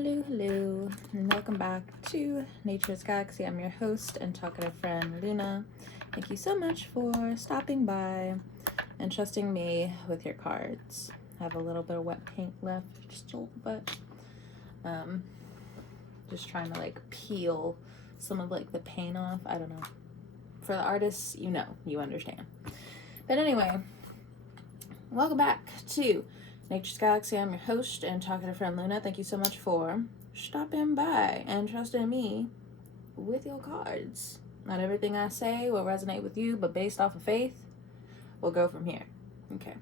Hello, and welcome back to Nature's Galaxy. I'm your host and talkative friend, Luna. Thank you so much for stopping by and trusting me with your cards. I have a little bit of wet paint left, just a little bit. Just trying to peel some of the paint off. I don't know. For the artists, you understand. But anyway, welcome back to Nature's Galaxy. I'm your host and talkative friend, Luna. Thank you so much for stopping by and trusting me with your cards. Not everything I say will resonate with you, but based off of faith, we'll go from here. Okay.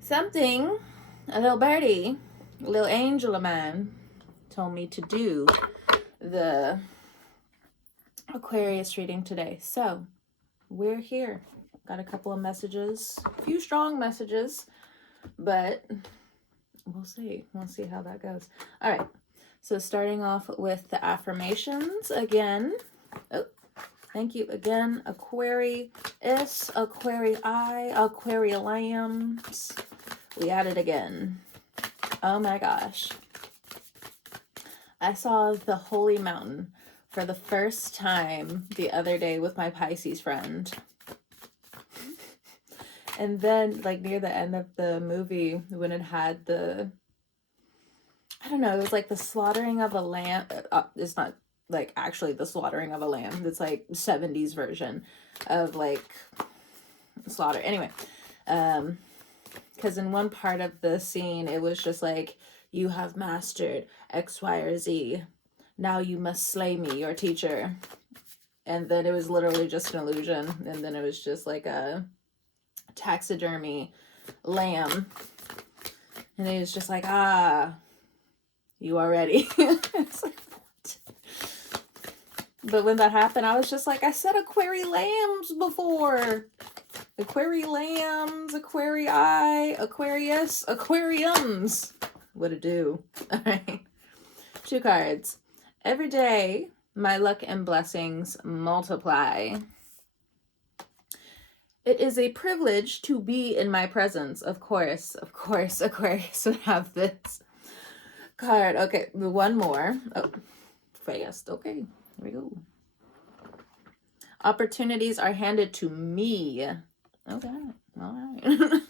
Something, a little birdie, a little angel of mine, told me to do the Aquarius reading today. So, we're here. Got a couple of messages, a few strong messages, but we'll see. We'll see how that goes. All right. So starting off with the affirmations again. Oh, thank you again. Aquarius, Aquarii, Aquarialams. We at it again. Oh my gosh. I saw the Holy Mountain for the first time the other day with my Pisces friend. And then, near the end of the movie, when it had the, I don't know, it was the slaughtering of a lamb. It's not, actually the slaughtering of a lamb. It's, 70s version of, slaughter. Anyway, because in one part of the scene, it was just you have mastered X, Y, or Z. Now you must slay me, your teacher. And then it was literally just an illusion. And then it was just a taxidermy lamb, and he was just you are ready. It's what? But when that happened, I was just I said Aquarialams before. Aquarialams, Aquarii, Aquarius, Aquariums. What it do? All right. 2 cards. Every day, my luck and blessings multiply. It is a privilege to be in my presence. Of course, Aquarius would have this card. Okay, one more. Oh, fast. Okay, here we go. Opportunities are handed to me. Okay, all right.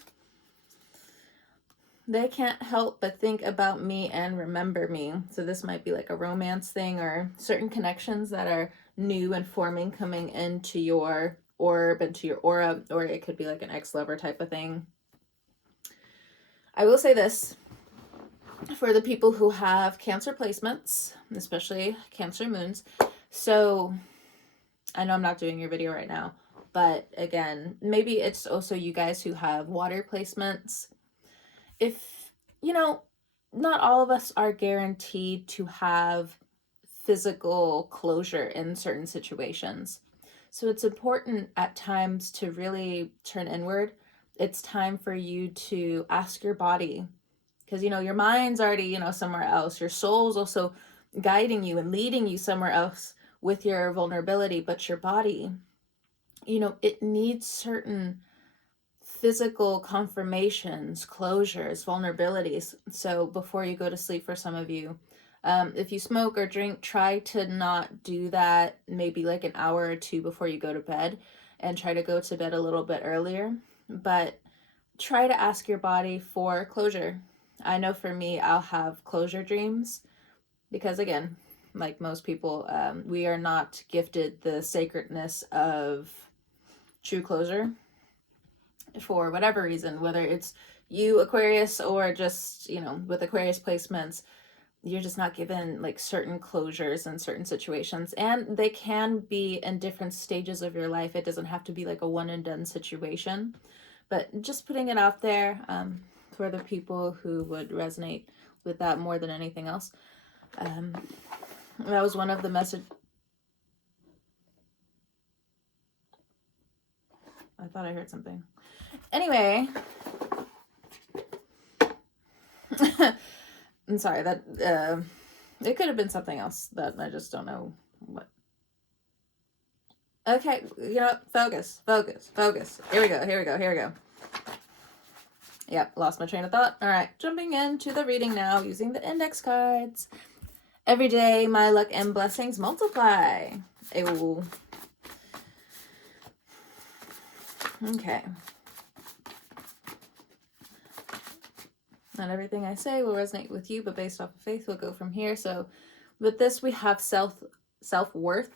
They can't help but think about me and remember me. So this might be a romance thing or certain connections that are new and forming coming into your orb, into your aura, or it could be an ex-lover type of thing. I will say this, for the people who have Cancer placements, especially Cancer moons. So I know I'm not doing your video right now, but again, maybe it's also you guys who have water placements. If, not all of us are guaranteed to have physical closure in certain situations. So it's important at times to really turn inward. It's time for you to ask your body, because, your mind's already, somewhere else. Your soul's also guiding you and leading you somewhere else with your vulnerability, but your body, it needs certain physical confirmations, closures, vulnerabilities. So before you go to sleep, for some of you, if you smoke or drink, try to not do that maybe an hour or 2 before you go to bed, and try to go to bed a little bit earlier. But try to ask your body for closure. I know for me, I'll have closure dreams because, again, like most people, we are not gifted the sacredness of true closure for whatever reason, whether it's you, Aquarius, or just, with Aquarius placements, you're just not given certain closures in certain situations, and they can be in different stages of your life. It doesn't have to be a one and done situation, but just putting it out there for the people who would resonate with that more than anything else. That was one of the message. I thought I heard something. Anyway, I'm sorry, that it could have been something else that I just don't know what. Okay, focus. Here we go. Yep, lost my train of thought. All right, jumping into the reading now using the index cards. Every day, my luck and blessings multiply. Ew. Okay. Not everything I say will resonate with you, but based off of faith, we'll go from here. So with this, we have self-worth.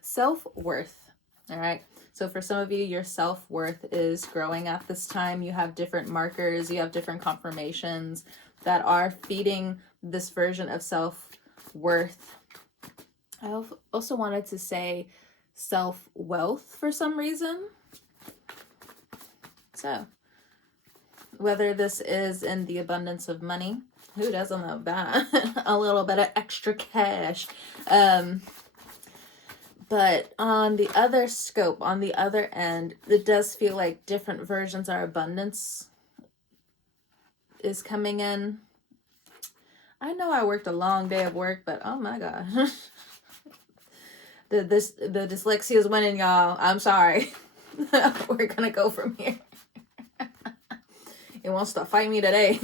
Self-worth. All right. So for some of you, your self-worth is growing at this time. You have different markers, you have different confirmations that are feeding this version of self-worth. I also wanted to say self-wealth for some reason. So whether this is in the abundance of money, who doesn't love that? A little bit of extra cash. But on the other scope, on the other end, it does feel like different versions of abundance is coming in. I know I worked a long day of work, but oh my gosh. the dyslexia is winning, y'all. I'm sorry. We're gonna go from here. It wants to fight me today.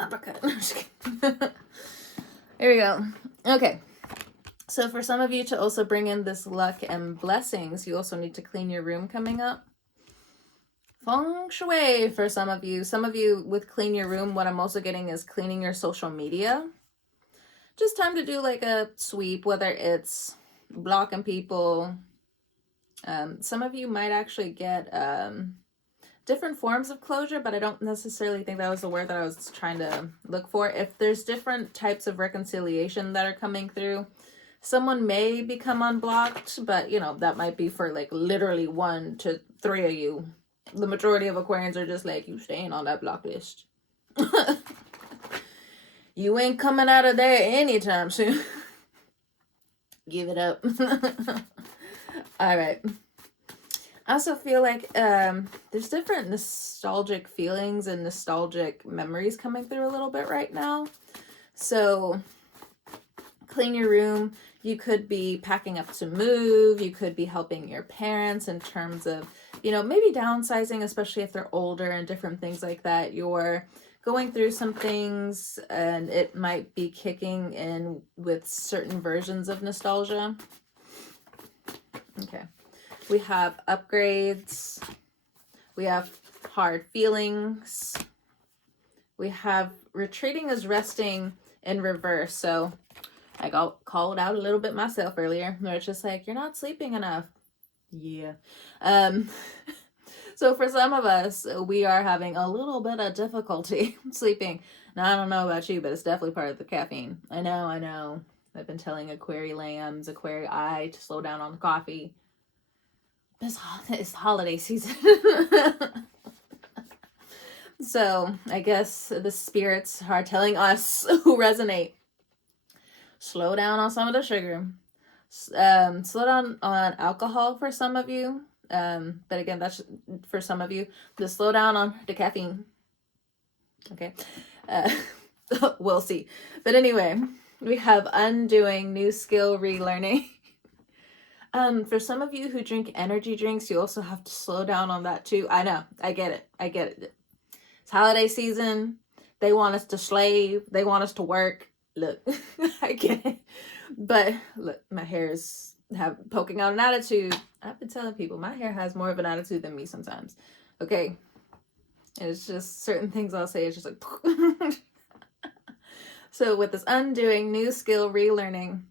Uppercut. I'm just kidding. Here we go. Okay. So for some of you to also bring in this luck and blessings, you also need to clean your room coming up. Feng shui for some of you. Some of you with clean your room, what I'm also getting is cleaning your social media. Just time to do like a sweep, whether it's blocking people. Some of you might actually get different forms of closure, but I don't necessarily think that was the word that I was trying to look for. If there's different types of reconciliation that are coming through, someone may become unblocked, but you know, that might be for like literally 1 to 3 of you. The majority of Aquarians are just like, you staying on that block list. You ain't coming out of there anytime soon. Give it up. All right. I also feel like there's different nostalgic feelings and nostalgic memories coming through a little bit right now. So clean your room. You could be packing up to move. You could be helping your parents in terms of, you know, maybe downsizing, especially if they're older and different things like that. You're going through some things and it might be kicking in with certain versions of nostalgia. Okay. We have upgrades. We have hard feelings. We have retreating is resting in reverse. So I got called out a little bit myself earlier. Where it's just like, you're not sleeping enough. Yeah. So for some of us, we are having a little bit of difficulty sleeping. Now, I don't know about you, but it's definitely part of the caffeine. I know. I've been telling Aquari lambs, Aquari eye to slow down on the coffee. It's holiday season. So I guess the spirits are telling us who resonate, slow down on some of the sugar. Slow down on alcohol for some of you. But again, that's for some of you. Just slow down on the caffeine. Okay. We'll see. But anyway, we have undoing, new skill, relearning. For some of you who drink energy drinks, you also have to slow down on that too. I know. I get it. It's holiday season. They want us to slave. They want us to work. Look, I get it. But look, my hair is poking out an attitude. I've been telling people my hair has more of an attitude than me sometimes. Okay. And it's just certain things I'll say. It's just like, so with this undoing, new skill, relearning.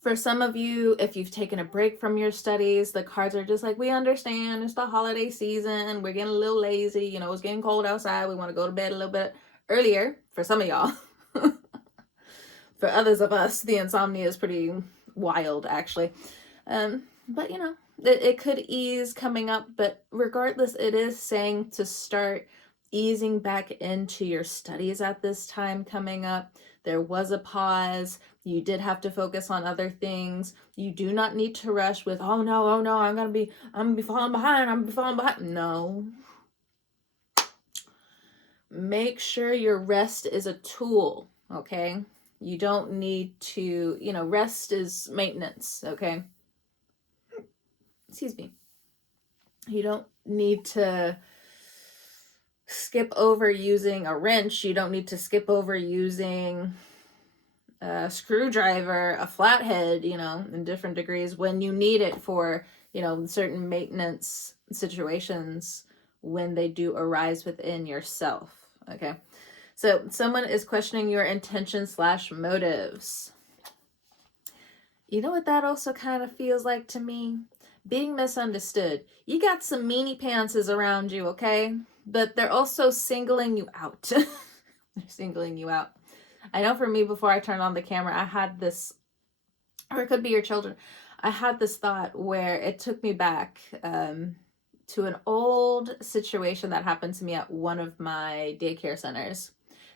For some of you, if you've taken a break from your studies, the cards are just like, we understand, it's the holiday season, we're getting a little lazy, you know, it's getting cold outside, we want to go to bed a little bit earlier, for some of y'all. For others of us, the insomnia is pretty wild, actually. But, you know, it could ease coming up, but regardless, it is saying to start easing back into your studies at this time coming up. There was a pause. You did have to focus on other things. You do not need to rush with, oh no, I'm gonna be falling behind. No. Make sure your rest is a tool, okay? You don't need to, you know, rest is maintenance, okay? excuse me, you don't need to skip over using a wrench. You don't need to skip over using a screwdriver, a flathead, you know, in different degrees when you need it for, you know, certain maintenance situations when they do arise within yourself. Okay. So someone is questioning your intention / motives. You know what that also kind of feels like to me? Being misunderstood. You got some meanie pantses around you, okay? But they're also singling you out. They're singling you out. I know for me, before I turned on the camera, I had this, or it could be your children, I had this thought where it took me back to an old situation that happened to me at one of my daycare centers.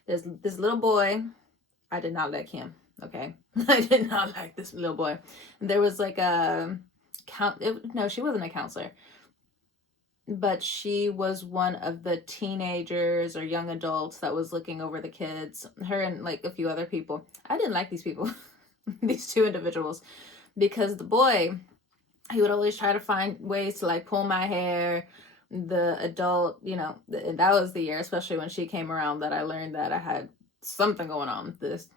There's this little boy. I did not like him, okay? I did not like this little boy. And there was like a, no, she wasn't a counselor, but she was one of the teenagers or young adults that was looking over the kids, her and like a few other people. I didn't like these people, these two individuals, because the boy, he would always try to find ways to like pull my hair. The adult, you know, that was the year, especially when she came around, that I learned that I had something going on. This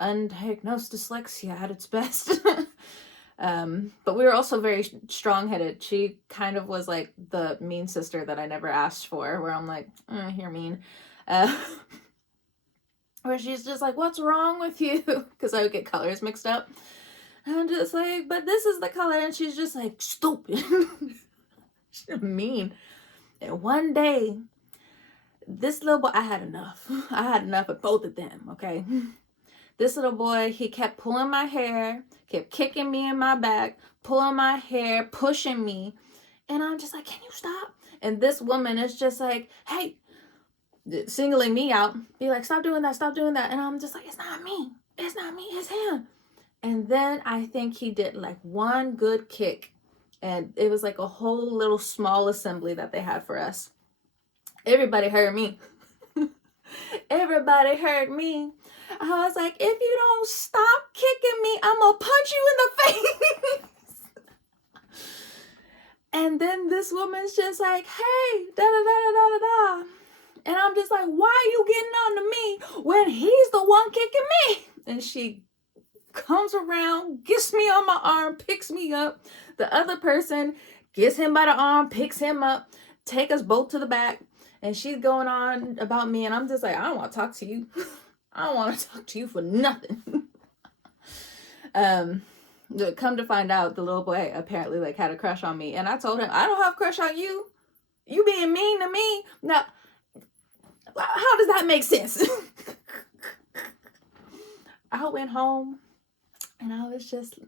undiagnosed dyslexia at its best. But we were also very strong-headed. She kind of was like the mean sister that I never asked for, where I'm like, you're mean. Where she's just like, what's wrong with you? Because I would get colors mixed up. And I'm just like, but this is the color. And she's just like, stupid. She's mean. And one day, this little boy, I had enough. I had enough of both of them, okay? This little boy, he kept pulling my hair, kept kicking me in my back, pulling my hair, pushing me. And I'm just like, can you stop? And this woman is just like, hey, singling me out. Be like, stop doing that, stop doing that. And I'm just like, it's not me. It's not me, it's him. And then I think he did like one good kick. And it was like a whole little small assembly that they had for us. Everybody heard me. Everybody heard me. I was like, if you don't stop kicking me, I'm gonna punch you in the face. And then this woman's just like, hey, da da da da da da. And I'm just like, why are you getting on to me when he's the one kicking me? And she comes around, gets me on my arm, picks me up. The other person gets him by the arm, picks him up, take us both to the back. And she's going on about me. And I'm just like, I don't want to talk to you. I don't want to talk to you for nothing. Come to find out, the little boy apparently like had a crush on me. And I told him, I don't have a crush on you. You being mean to me. Now, how does that make sense? I went home. And I was just,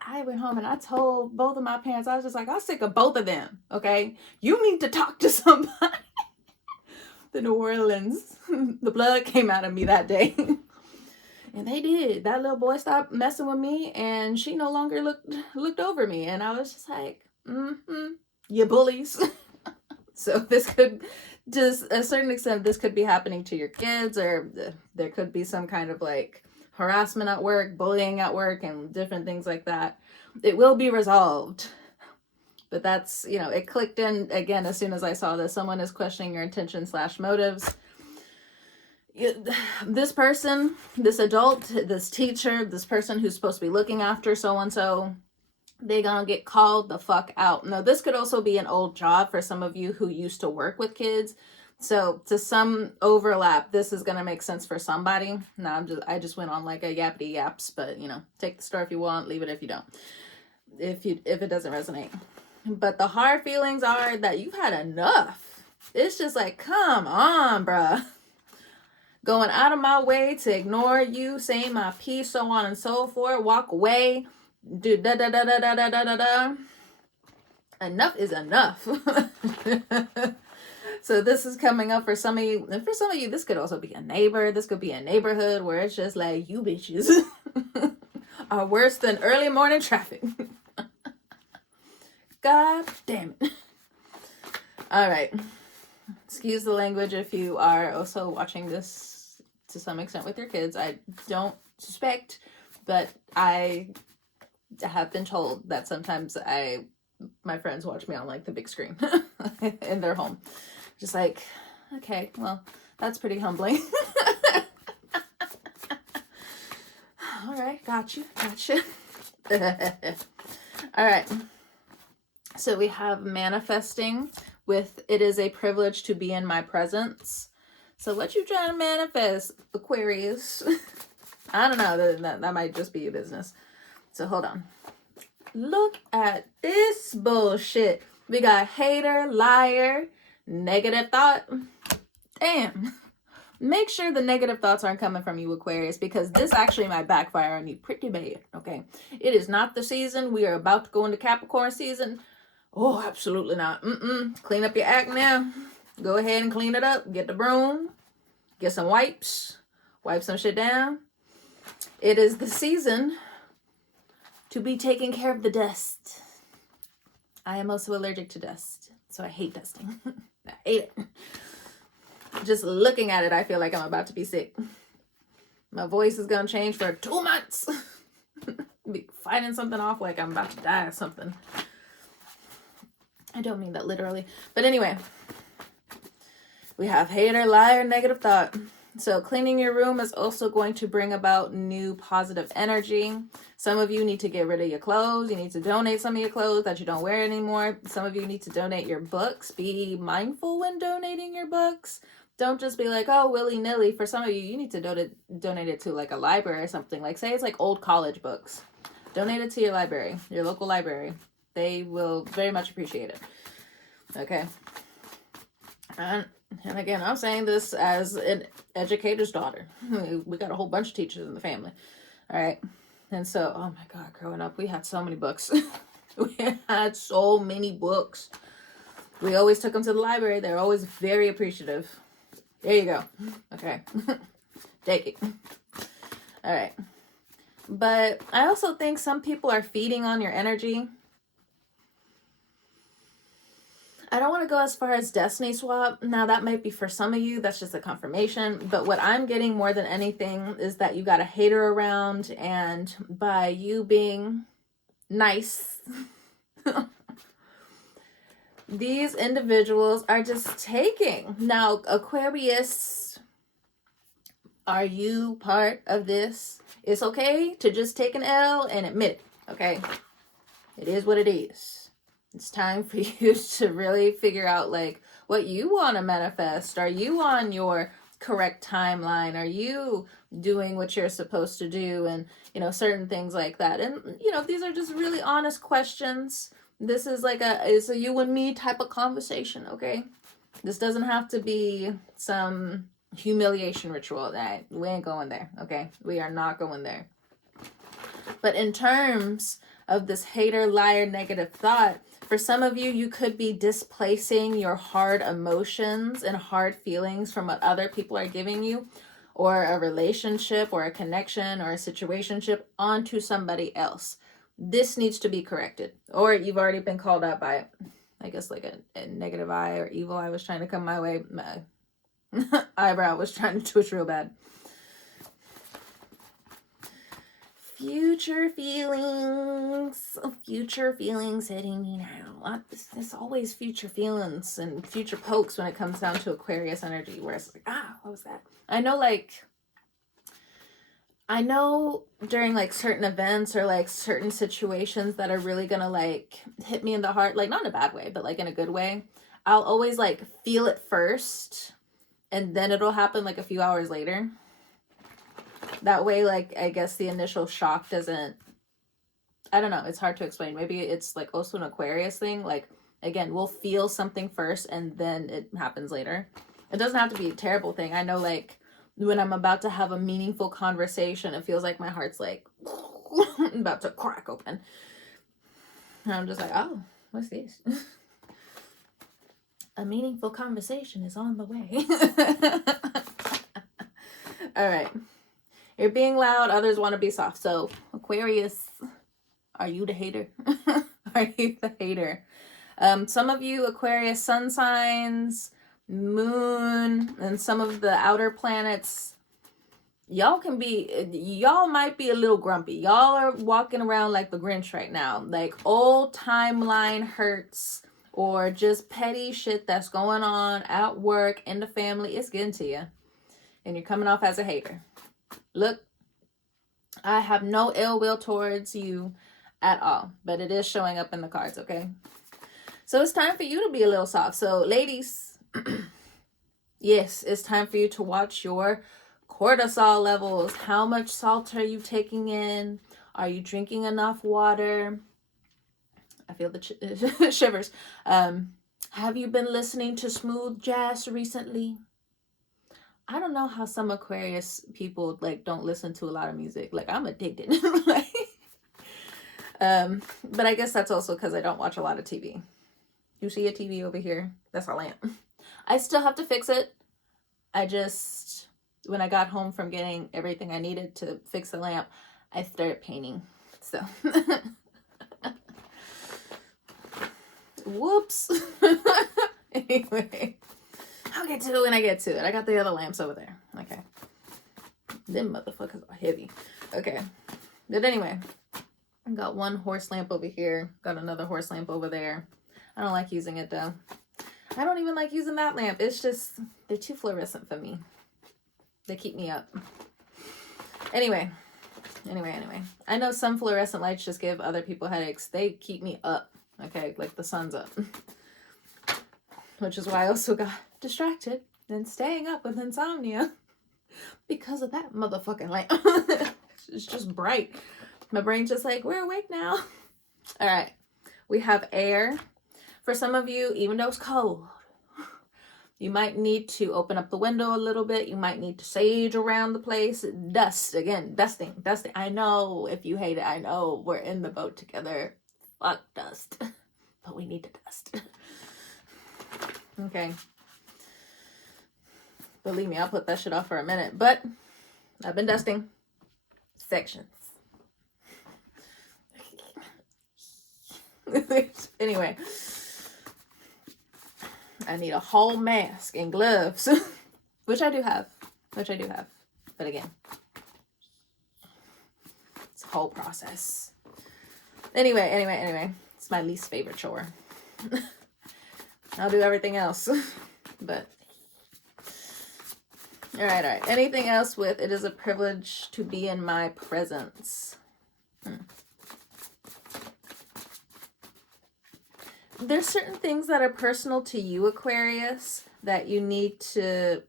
I went home and I told both of my parents, I was just like, I'm sick of both of them, okay? You need to talk to somebody. The New Orleans, the blood came out of me that day. And they did. That little boy stopped messing with me and she no longer looked over me. And I was just like, you bullies. So this could, to a certain extent, this could be happening to your kids, or there could be some kind of like harassment at work, bullying at work, and different things like that. It will be resolved. But that's, you know, it clicked in again as soon as I saw this. Someone is questioning your intention / motives. This person, this adult, this teacher, this person who's supposed to be looking after so-and-so, they're gonna get called the fuck out. Now, this could also be an old job for some of you who used to work with kids. So to some overlap, this is gonna make sense for somebody. Now I just went on like a yappity yaps, but you know, take the story if you want, leave it if you don't. If it doesn't resonate. But the hard feelings are that you've had enough. It's just like, come on, bruh. Going out of my way to ignore you, saying my piece, so on and so forth, walk away, do da da da da da da da da da. Enough is enough. So this is coming up for some of you. And for some of you, this could also be a neighbor. This could be a neighborhood where it's just like, you bitches are worse than early morning traffic. God damn it. All right. Excuse the language if you are also watching this to some extent with your kids. I don't suspect, but I have been told that sometimes I my friends watch me on like the big screen in their home. Just like, okay, well, that's pretty humbling. All right, got you. All right. So we have manifesting with it is a privilege to be in my presence. So what you trying to manifest, Aquarius? I don't know. That might just be your business. So hold on. Look at this bullshit. We got hater, liar, negative thought. Damn. Make sure the negative thoughts aren't coming from you, Aquarius, because this actually might backfire on you pretty bad, okay? It is not the season. We are about to go into Capricorn season. Oh, absolutely not. Clean up your act now. Go ahead and clean it up. Get the broom. Get some wipes. Wipe some shit down. It is the season to be taking care of the dust. I am also allergic to dust, so I hate dusting. I hate it. Just looking at it, I feel like I'm about to be sick. My voice is gonna change for 2 months. Be fighting something off like I'm about to die or something. I don't mean that literally. But anyway, we have hater, liar, negative thought. So cleaning your room is also going to bring about new positive energy. Some of you need to get rid of your clothes. You need to donate some of your clothes that you don't wear anymore. Some of you need to donate your books. Be mindful when donating your books. Don't just be like, oh, willy-nilly. For some of you, you need to donate it to like a library or something. Like say it's like old college books. Donate it to your library, your local library. They will very much appreciate it. Okay. And again, I'm saying this as an educator's daughter. We got a whole bunch of teachers in the family. All right. And so, oh my God, growing up, we had so many books. We had so many books. We always took them to the library. They're always very appreciative. There you go. Okay. Take it. All right. But I also think some people are feeding on your energy. I don't want to go as far as destiny swap. Now, that might be for some of you. That's just a confirmation. But what I'm getting more than anything is that you got a hater around. And by you being nice, these individuals are just taking. Now, Aquarius, are you part of this? It's okay to just take an L and admit it, okay? It is what it is. It's time for you to really figure out like what you want to manifest. Are you on your correct timeline? Are you doing what you're supposed to do? And, you know, certain things like that. And, you know, these are just really honest questions. This is like it's a you and me type of conversation, okay? This doesn't have to be some humiliation ritual. That we ain't going there, okay? We are not going there. But in terms of this hater, liar, negative thought, for some of you, you could be displacing your hard emotions and hard feelings from what other people are giving you, or a relationship or a connection or a situationship onto somebody else. This needs to be corrected, or you've already been called out by it. I guess like a negative eye or evil eye was trying to come my way. My eyebrow was trying to twitch real bad. Future feelings hitting me now. There's always future feelings and future pokes when it comes down to Aquarius energy, where it's like, what was that? I know during like certain events or like certain situations that are really gonna like hit me in the heart, like not in a bad way, but like in a good way, I'll always like feel it first and then it'll happen like a few hours later. That way, like, I guess the initial shock doesn't, I don't know, it's hard to explain. Maybe it's like also an Aquarius thing. Like, again, we'll feel something first and then it happens later. It doesn't have to be a terrible thing. I know, like, when I'm about to have a meaningful conversation, it feels like my heart's like about to crack open. And I'm just like, oh, what's this? A meaningful conversation is on the way. All right. You're being loud, others want to be soft. So, Aquarius, are you the hater? Are you the hater? Some of you, Aquarius sun signs, moon, and some of the outer planets, y'all might be a little grumpy. Y'all are walking around like the Grinch right now. Like old timeline hurts or just petty shit that's going on at work, in the family. It's getting to you. And you're coming off as a hater. Look, I have no ill will towards you at all. But it is showing up in the cards, okay? So it's time for you to be a little soft. So ladies, yes, it's time for you to watch your cortisol levels. How much salt are you taking in? Are you drinking enough water? I feel the shivers. Have you been listening to smooth jazz recently? I don't know how some Aquarius people like don't listen to a lot of music. Like I'm addicted. Like, but I guess that's also because I don't watch a lot of TV. You see a TV over here? That's a lamp. I still have to fix it. When I got home from getting everything I needed to fix the lamp, I started painting. So, whoops. Anyway, I'll get to it when I get to it. I got the other lamps over there. Okay. Them motherfuckers are heavy. Okay. But anyway, I got one horse lamp over here. Got another horse lamp over there. I don't like using it though. I don't even like using that lamp. It's just, they're too fluorescent for me. They keep me up. Anyway. I know some fluorescent lights just give other people headaches. They keep me up. Okay, like the sun's up. Which is why I also got distracted and staying up with insomnia. Because of that motherfucking lamp. It's just bright. My brain's just like, we're awake now. All right. We have air. For some of you, even though it's cold, you might need to open up the window a little bit. You might need to sage around the place. Dust. Again, dusting. I know if you hate it. I know we're in the boat together. Fuck dust. But we need to dust. Okay. Believe me, I'll put that shit off for a minute. But I've been dusting sections. Anyway. I need a whole mask and gloves, which I do have. But again, it's a whole process. Anyway, it's my least favorite chore. I'll do everything else, but all right. Anything else with it is a privilege to be in my presence. There's certain things that are personal to you, Aquarius, that you need to,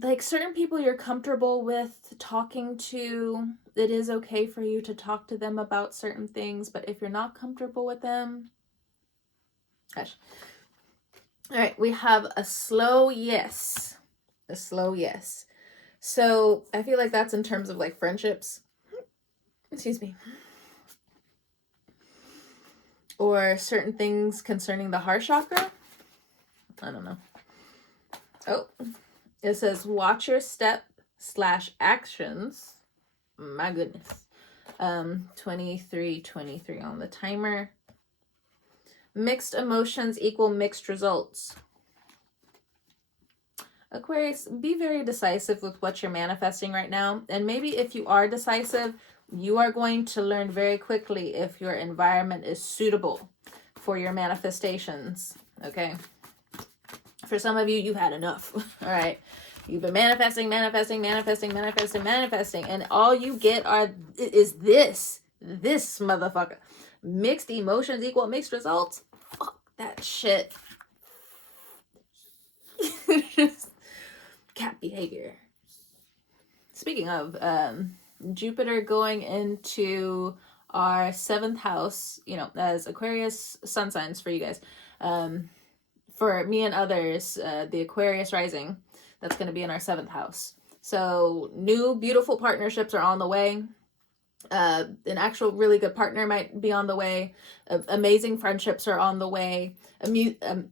like certain people you're comfortable with talking to. It is okay for you to talk to them about certain things, but if you're not comfortable with them, gosh. All right, we have a slow yes. A slow yes. So I feel like that's in terms of like friendships. Excuse me. Or certain things concerning the heart chakra. I don't know. Oh, it says watch your step/actions. My goodness. 23 on the timer. Mixed emotions equal mixed results. Aquarius, be very decisive with what you're manifesting right now. And maybe if you are decisive, you are going to learn very quickly if your environment is suitable for your manifestations. Okay. For some of you, you've had enough. All right. You've been manifesting. And all you get is this motherfucker. Mixed emotions equal mixed results. Fuck that shit. Cat behavior. Speaking of, Jupiter going into our 7th house, as Aquarius sun signs for you guys. For me and others, the Aquarius rising, that's going to be in our 7th house. So new beautiful partnerships are on the way. An actual really good partner might be on the way. Amazing friendships are on the way. Blah,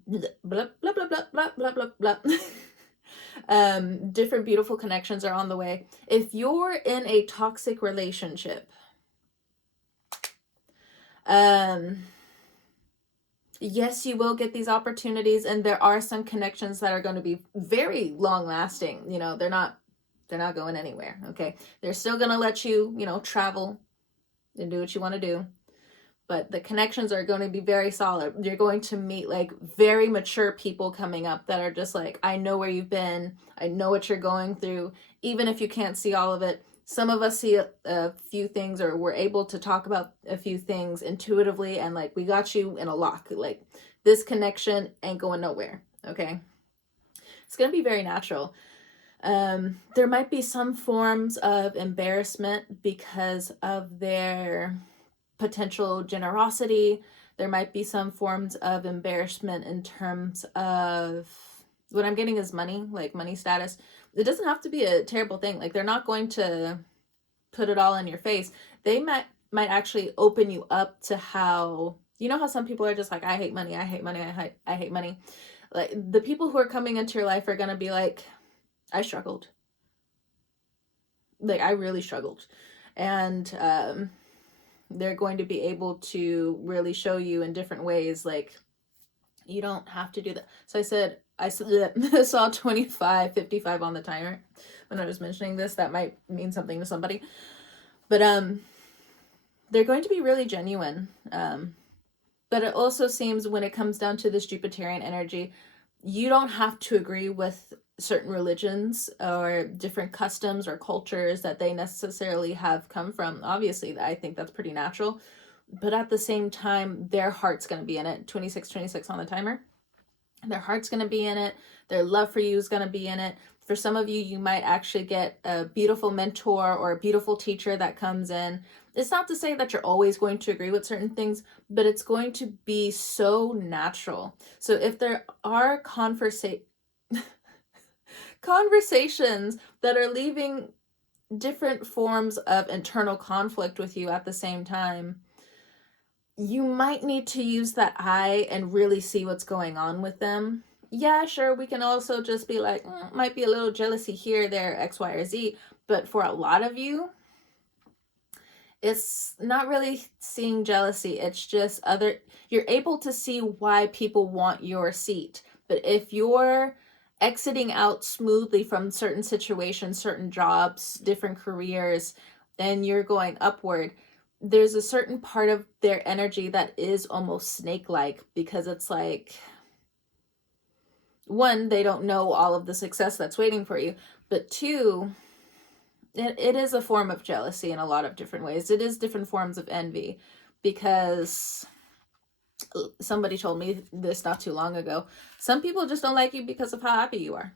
blah, blah, blah, blah, blah, blah. Different beautiful connections are on the way. If you're in a toxic relationship, yes, you will get these opportunities, and there are some connections that are going to be very long lasting. They're not They're not going anywhere, okay? They're still going to let you, travel and do what you want to do. But the connections are going to be very solid. You're going to meet like very mature people coming up that are just like, I know where you've been. I know what you're going through. Even if you can't see all of it, some of us see a few things, or we're able to talk about a few things intuitively, and like, we got you in a lock. Like, this connection ain't going nowhere, okay? It's going to be very natural. There might be some forms of embarrassment because of their potential generosity. There might be some forms of embarrassment in terms of, what I'm getting is money, like money status. It doesn't have to be a terrible thing. Like, they're not going to put it all in your face. They might actually open you up to how, how some people are just like, I hate money, I hate money, I hate money. Like, the people who are coming into your life are going to be like, I struggled. Like, I really struggled. And they're going to be able to really show you in different ways, like, you don't have to do that. So I saw 25:55 on the timer when I was mentioning this. That might mean something to somebody. But they're going to be really genuine. But it also seems, when it comes down to this Jupiterian energy, you don't have to agree with certain religions or different customs or cultures that they necessarily have come from. Obviously, I think that's pretty natural. But at the same time, their heart's going to be in it. 26 on the timer. Their heart's going to be in it. Their love for you is going to be in it. For some of you, you might actually get a beautiful mentor or a beautiful teacher that comes in. It's not to say that you're always going to agree with certain things, but it's going to be so natural. So if there are conversations that are leaving different forms of internal conflict with you at the same time, you might need to use that eye and really see what's going on with them. Yeah, sure, we can also just be like, might be a little jealousy here, there, X, Y, or Z. But for a lot of you, it's not really seeing jealousy. It's just you're able to see why people want your seat. But if you're exiting out smoothly from certain situations, certain jobs, different careers, and you're going upward, there's a certain part of their energy that is almost snake-like, because it's like, one, they don't know all of the success that's waiting for you, but two, it is a form of jealousy in a lot of different ways. It is different forms of envy, because somebody told me this not too long ago. Some people just don't like you because of how happy you are.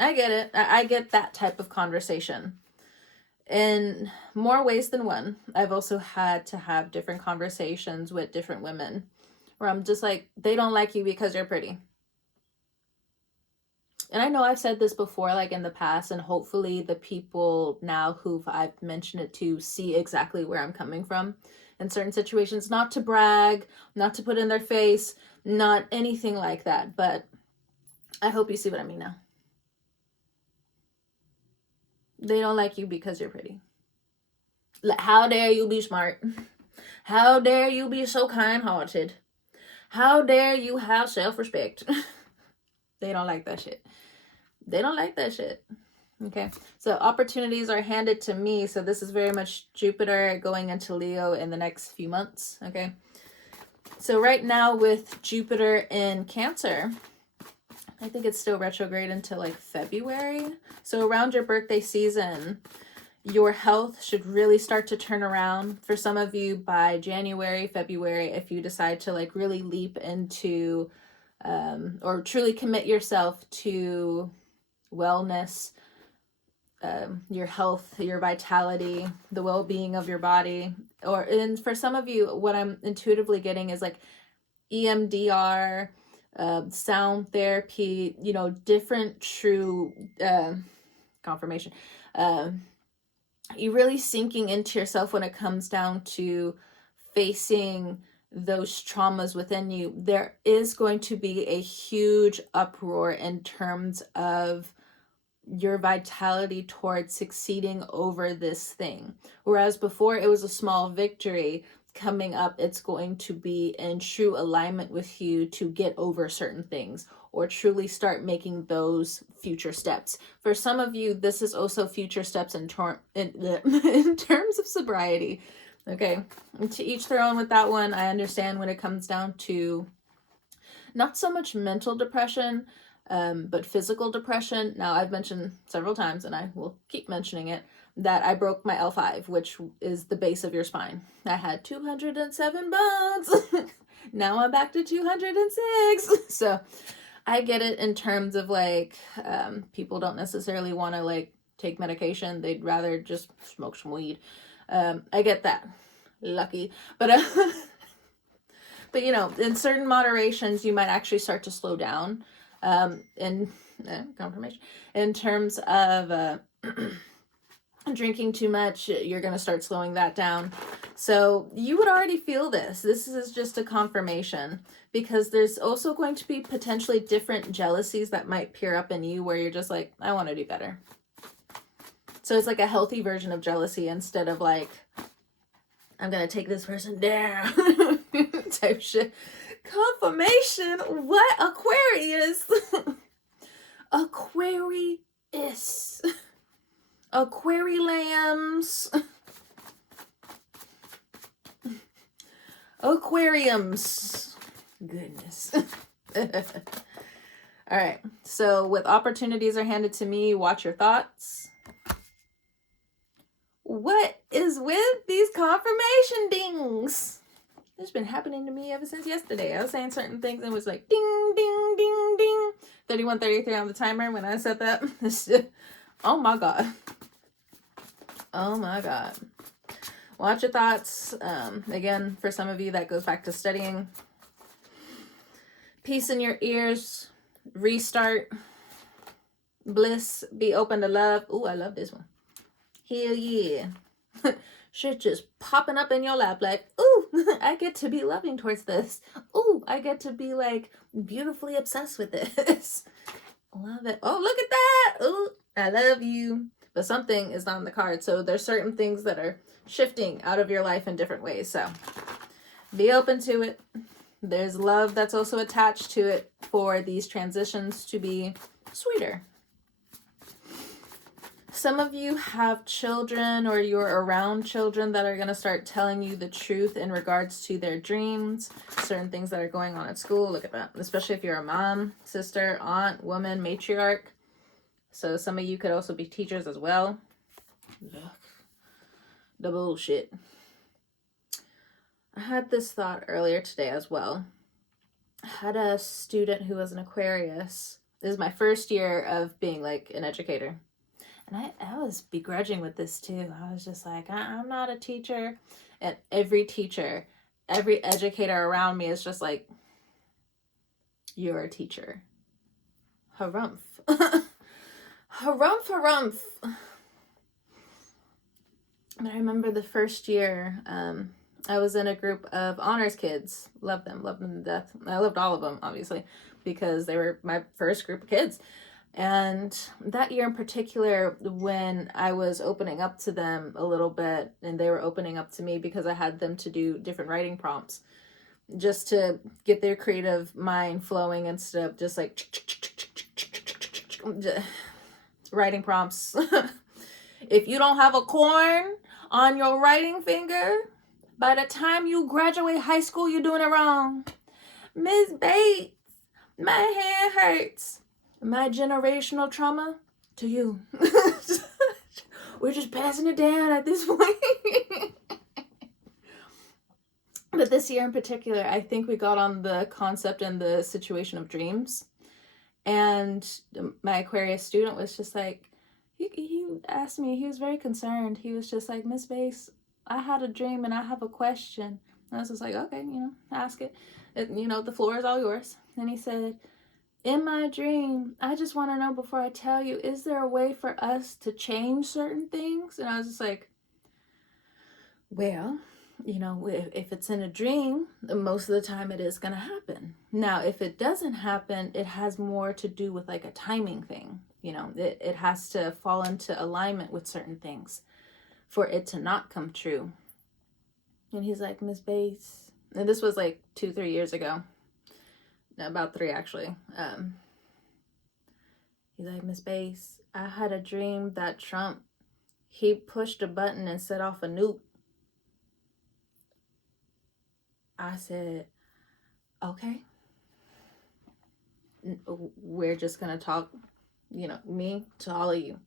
I get it. I get that type of conversation. In more ways than one, I've also had to have different conversations with different women where I'm just like, they don't like you because you're pretty. And I know I've said this before, like in the past, and hopefully the people now who I've mentioned it to see exactly where I'm coming from in certain situations. Not to brag, not to put in their face, not anything like that, but I hope you see what I mean now. They don't like you because you're pretty. How dare you be smart? How dare you be so kind-hearted? How dare you have self-respect? They don't like that shit. They don't like that shit. Okay, so opportunities are handed to me. So this is very much Jupiter going into Leo in the next few months. Okay, so right now with Jupiter in Cancer, I think it's still retrograde until like February. So around your birthday season, your health should really start to turn around. For some of you, by January, February, if you decide to like really leap into or truly commit yourself to wellness, your health, your vitality, the well-being of your body. And for some of you, what I'm intuitively getting is like EMDR, sound therapy, different true confirmation. You're really sinking into yourself when it comes down to facing those traumas within you. There is going to be a huge uproar in terms of your vitality towards succeeding over this thing. Whereas before it was a small victory, coming up, it's going to be in true alignment with you to get over certain things or truly start making those future steps. For some of you, this is also future steps in terms of sobriety. Okay, and to each their own with that one. I understand when it comes down to not so much mental depression, but physical depression. Now, I've mentioned several times, and I will keep mentioning it, that I broke my L5, which is the base of your spine. I had 207 bones. Now I'm back to 206. So I get it in terms of like, people don't necessarily want to like take medication. They'd rather just smoke some weed. I get that. Lucky. But but you know, in certain moderations, you might actually start to slow down. In confirmation, in terms of drinking too much, you're going to start slowing that down. So you would already feel this. This is just a confirmation, because there's also going to be potentially different jealousies that might peer up in you where you're just like, I want to do better. So it's like a healthy version of jealousy instead of like, I'm going to take this person down type shit. Confirmation. What? Aquarius. Aquarius. Aquariums. Aquariums. Goodness. All right. So with opportunities are handed to me, watch your thoughts. What is with these confirmation dings? It's been happening to me ever since yesterday. I was saying certain things and it was like ding, ding, ding, ding. 31:33 on the timer when I said that. Oh my God. Oh my God. Watch your thoughts. Again, for some of you, that goes back to studying. Peace in your ears. Restart. Bliss. Be open to love. Ooh, I love this one. Hell yeah. Shit just popping up in your lap like, ooh, I get to be loving towards this. Ooh, I get to be like beautifully obsessed with this. Love it. Oh, look at that. Ooh, I love you. But something is not in the card. So there's certain things that are shifting out of your life in different ways. So be open to it. There's love that's also attached to it for these transitions to be sweeter. Some of you have children or you're around children that are going to start telling you the truth in regards to their dreams, certain things that are going on at school. Look at that. Especially if you're a mom, sister, aunt, woman, matriarch. So some of you could also be teachers as well. Ugh. The bullshit. I had this thought earlier today as well. I had a student who was an Aquarius. This is my first year of being like an educator. And I was begrudging with this too. I was just like, I'm not a teacher. And every teacher, every educator around me is just like, you're a teacher. Harumph. Harumph, harumph. But I remember the first year, I was in a group of honors kids. Loved them to death. I loved all of them, obviously, because they were my first group of kids. And that year in particular, when I was opening up to them a little bit, and they were opening up to me because I had them to do different writing prompts, just to get their creative mind flowing instead of just like writing prompts. If you don't have a corn on your writing finger, by the time you graduate high school, you're doing it wrong. Miss Bates, my hand hurts. My generational trauma to you. We're just passing it down at this point. But this year in particular, I think we got on the concept and the situation of dreams. And my Aquarius student was just like, he asked me, he was very concerned. He was just like, Miss Bass, I had a dream and I have a question. And I was just like, okay, ask it. The floor is all yours. And he said, in my dream, I just want to know before I tell you, is there a way for us to change certain things? And I was just like, well, if it's in a dream, most of the time it is going to happen. Now, if it doesn't happen, it has more to do with like a timing thing. It has to fall into alignment with certain things for it to not come true. And he's like, Miss Bates, and this was like 2-3 years ago. No, about 3 actually. He's like, Miss Bates, I had a dream that Trump, he pushed a button and set off a nuke. I said, okay. We're just going to talk, me to all of you.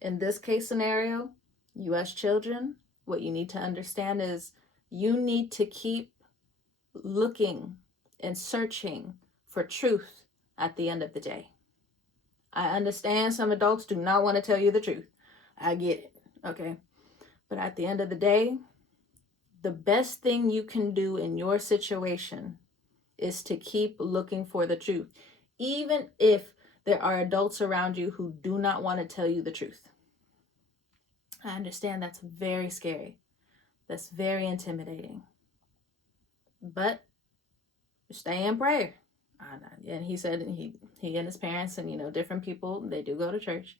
In this case scenario, U.S. children, what you need to understand is you need to keep looking and searching for truth at the end of the day. I understand some adults do not want to tell you the truth. I get it, okay? But at the end of the day, the best thing you can do in your situation is to keep looking for the truth, even if there are adults around you who do not want to tell you the truth. I understand that's very scary. That's very intimidating. But stay in prayer. And he said he and his parents and different people, they do go to church.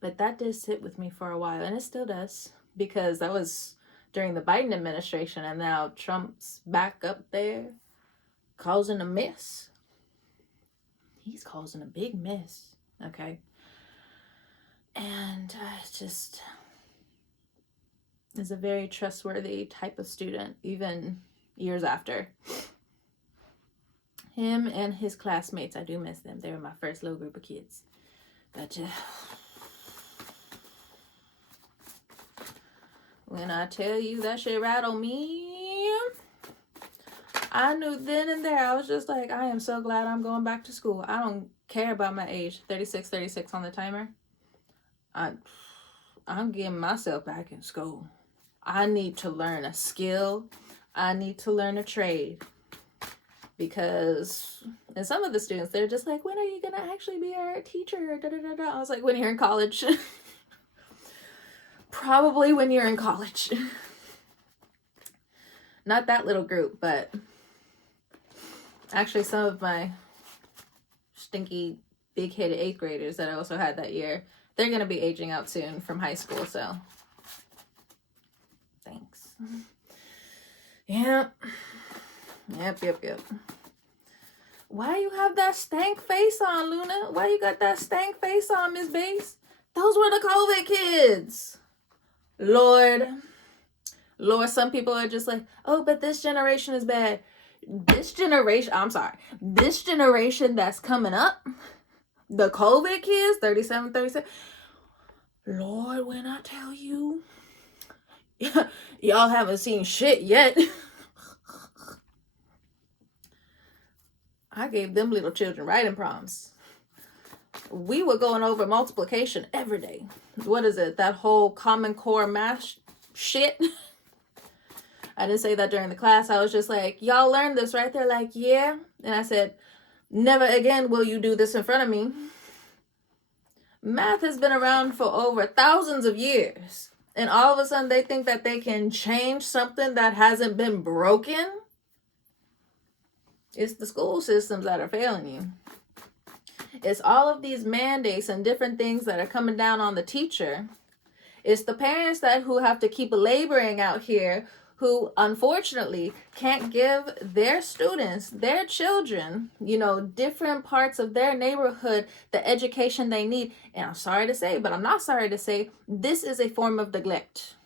But that did sit with me for a while, and it still does, because that was during the Biden administration, and now Trump's back up there causing a mess. He's causing a big mess, okay? And just is a very trustworthy type of student, even years after. Him and his classmates, I do miss them. They were my first little group of kids. But when I tell you that shit rattled me, I knew then and there, I was just like, I am so glad I'm going back to school. I don't care about my age. 36 on the timer. I'm getting myself back in school. I need to learn a skill. I need to learn a trade. Because, and some of the students, they're just like, when are you going to actually be our teacher? I was like, when you're in college. Probably when you're in college. Not that little group, but actually some of my stinky, big-headed 8th graders that I also had that year, they're going to be aging out soon from high school, so thanks. Yep. Why you have that stank face on, Luna? Why you got that stank face on, Miss Bass? Those were the COVID kids. Lord, some people are just like, oh, but this generation is bad. This generation that's coming up, the COVID kids, 37. Lord, when I tell you, y'all haven't seen shit yet. I gave them little children writing prompts. We were going over multiplication every day. What is it? That whole Common Core math shit. I didn't say that during the class. I was just like, y'all learned this, right? They're like, yeah. And I said, never again will you do this in front of me. Math has been around for over thousands of years. And all of a sudden they think that they can change something that hasn't been broken. It's the school systems that are failing you. It's all of these mandates and different things that are coming down on the teacher. It's the parents who have to keep laboring out here, who unfortunately can't give their students, their children, different parts of their neighborhood, the education they need. And I'm sorry to say, but I'm not sorry to say, this is a form of neglect.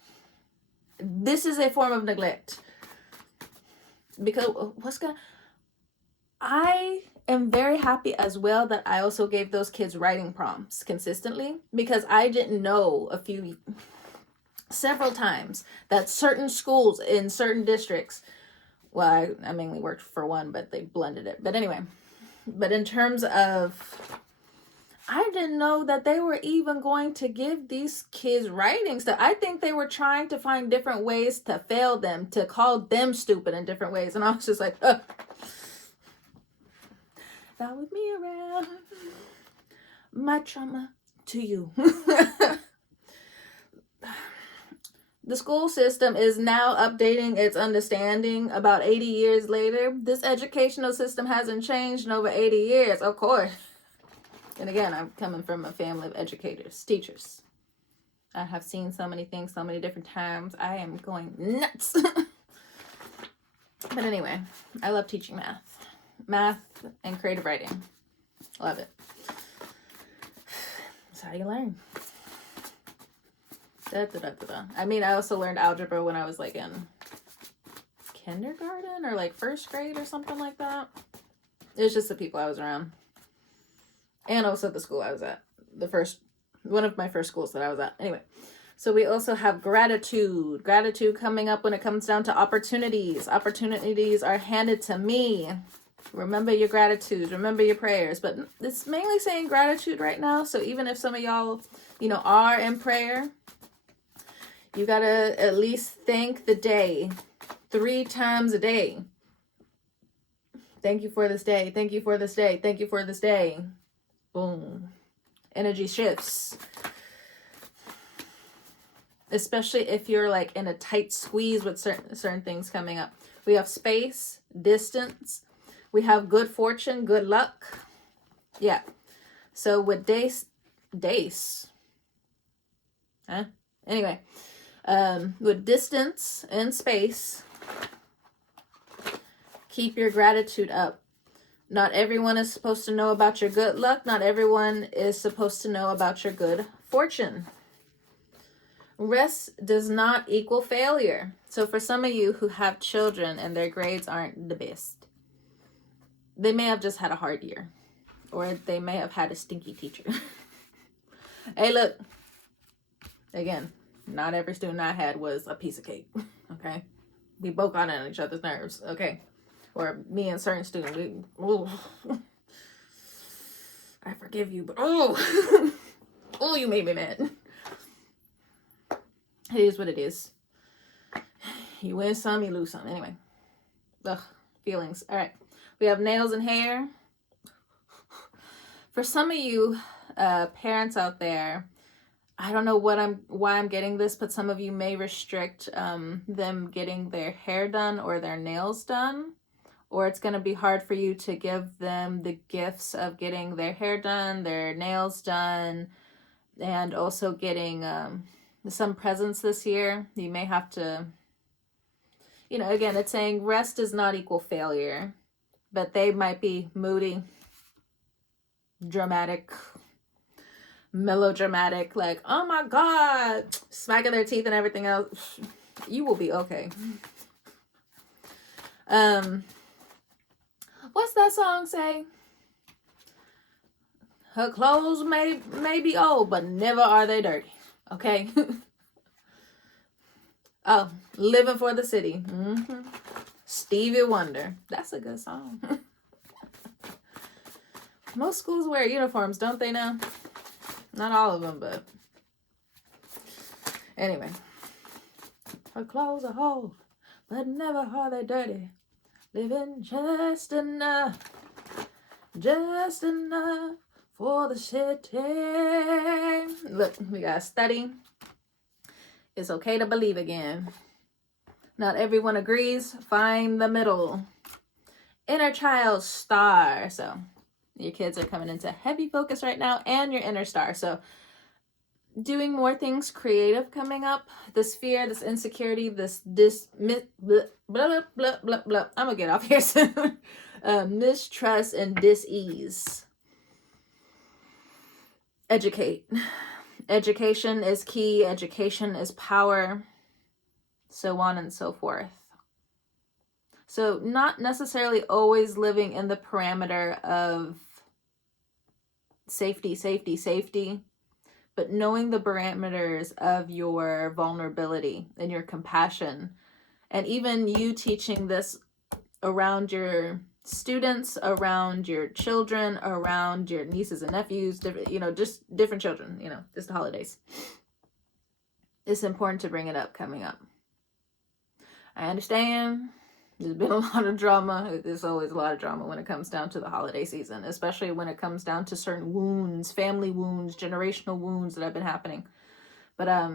Because I am very happy as well that I also gave those kids writing prompts consistently, because I didn't know several times that certain schools in certain districts, well, I mainly worked for one, but they blended it. But anyway, but in terms of, I didn't know that they were even going to give these kids writing stuff. I think they were trying to find different ways to fail them, to call them stupid in different ways. And I was just like, ugh. Not with me around. My trauma to you. The school system is now updating its understanding about 80 years later. This educational system hasn't changed in over 80 years, of course. And again, I'm coming from a family of educators, teachers. I have seen so many things so many different times. I am going nuts. But anyway, I love teaching math. Math and creative writing. Love it. That's how you learn. I mean, I also learned algebra when I was like in kindergarten or like first grade or something like that. It was just the people I was around. And also the school I was at. One of my first schools that I was at. Anyway. So we also have gratitude. Gratitude coming up when it comes down to opportunities. Opportunities are handed to me. Remember your gratitude. Remember your prayers. But it's mainly saying gratitude right now. So even if some of y'all, are in prayer, you got to at least thank the day 3 times a day. Thank you for this day. Thank you for this day. Thank you for this day. Boom. Energy shifts. Especially if you're like in a tight squeeze with certain things coming up. We have space, distance. We have good fortune, good luck. Yeah. So with days. Huh? Anyway. With distance and space, keep your gratitude up. Not everyone is supposed to know about your good luck. Not everyone is supposed to know about your good fortune. Rest does not equal failure. So for some of you who have children and their grades aren't the best, they may have just had a hard year. Or they may have had a stinky teacher. Hey, look. Again, not every student I had was a piece of cake. Okay? We both got on each other's nerves. Okay? Or me and certain students. I forgive you, but oh, you made me mad. It is what it is. You win some, you lose some. Anyway. Ugh, feelings. All right. We have nails and hair. For some of you parents out there, I don't know why I'm getting this, but some of you may restrict them getting their hair done or their nails done. Or it's going to be hard for you to give them the gifts of getting their hair done, their nails done, and also getting some presents this year. You may have to, again, it's saying rest does not equal failure, but they might be moody, dramatic, melodramatic, like, oh my God, smacking their teeth and everything else. You will be okay. What's that song say? Her clothes may be old, but never are they dirty. Okay? Oh, Living for the City. Mm-hmm. Stevie Wonder. That's a good song. Most schools wear uniforms, don't they now? Not all of them, but anyway. Her clothes are old, but never are they dirty. Living just enough for the city. Look, we gotta study. It's okay to believe again. Not everyone agrees. Find the middle. Inner child star. So your kids are coming into heavy focus right now, and your inner star. So doing more things creative coming up. This fear, this insecurity, this blah, blah, blah, blah, blah. I'm gonna get off here soon. Mistrust and dis-ease. Educate. Education is key. Education is power. So on and so forth. So not necessarily always living in the parameter of safety, but knowing the parameters of your vulnerability and your compassion. And even you teaching this around your students, around your children, around your nieces and nephews, just different children, just the holidays. It's important to bring it up coming up. I understand there's been a lot of drama. There's always a lot of drama when it comes down to the holiday season, especially when it comes down to certain wounds, family wounds, generational wounds that have been happening. But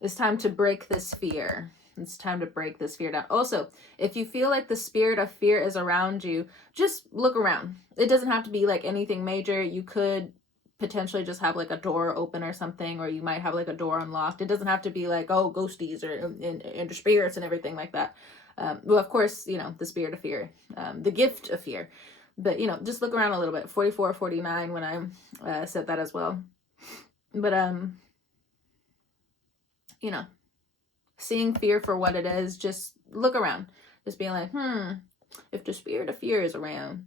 it's time to break this fear. It's time to break this fear down. Also, if you feel like the spirit of fear is around you, just look around. It doesn't have to be like anything major. You could potentially just have like a door open or something, or you might have like a door unlocked. It doesn't have to be like, oh, ghosties or and spirits and everything like that. Well, of course, you know, the spirit of fear, the gift of fear. But, you know, just look around a little bit. 44, 49 when I said that as well. But, you know, seeing fear for what it is, just look around. Just being like, if the spirit of fear is around,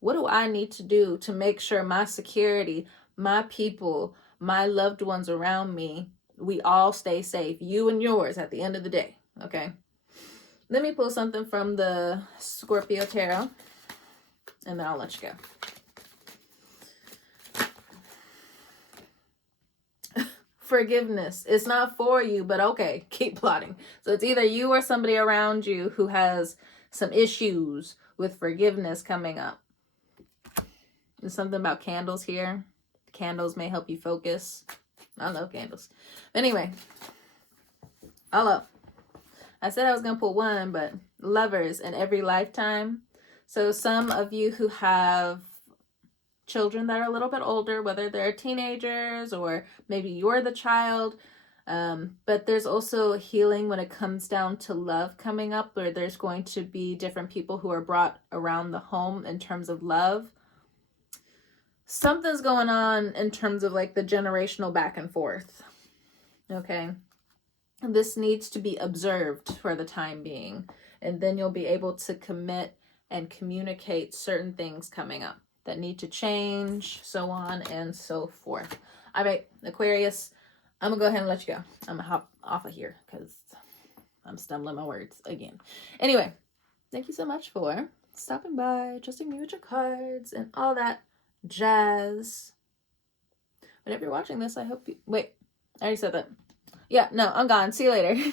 what do I need to do to make sure my security, my people, my loved ones around me, we all stay safe, you and yours at the end of the day, okay? Let me pull something from the Scorpio Tarot, and then I'll let you go. Forgiveness. It's not for you, but okay, keep plotting. So it's either you or somebody around you who has some issues with forgiveness coming up. There's something about candles here. Candles may help you focus. I love candles. Anyway, hello. I said I was going to pull one, but lovers in every lifetime. So some of you who have children that are a little bit older, whether they're teenagers or maybe you're the child, but there's also healing when it comes down to love coming up, where there's going to be different people who are brought around the home in terms of love. Something's going on in terms of like the generational back and forth. Okay. This needs to be observed for the time being, and then you'll be able to commit and communicate certain things coming up that need to change, so on and so forth. All right, Aquarius, I'm gonna go ahead and let you go. I'm gonna hop off of here because I'm stumbling my words again. Anyway, thank you so much for stopping by, trusting me with your cards and all that jazz. Whenever you're watching this, I hope you... Wait, I already said that. Yeah, no, I'm gone. See you later.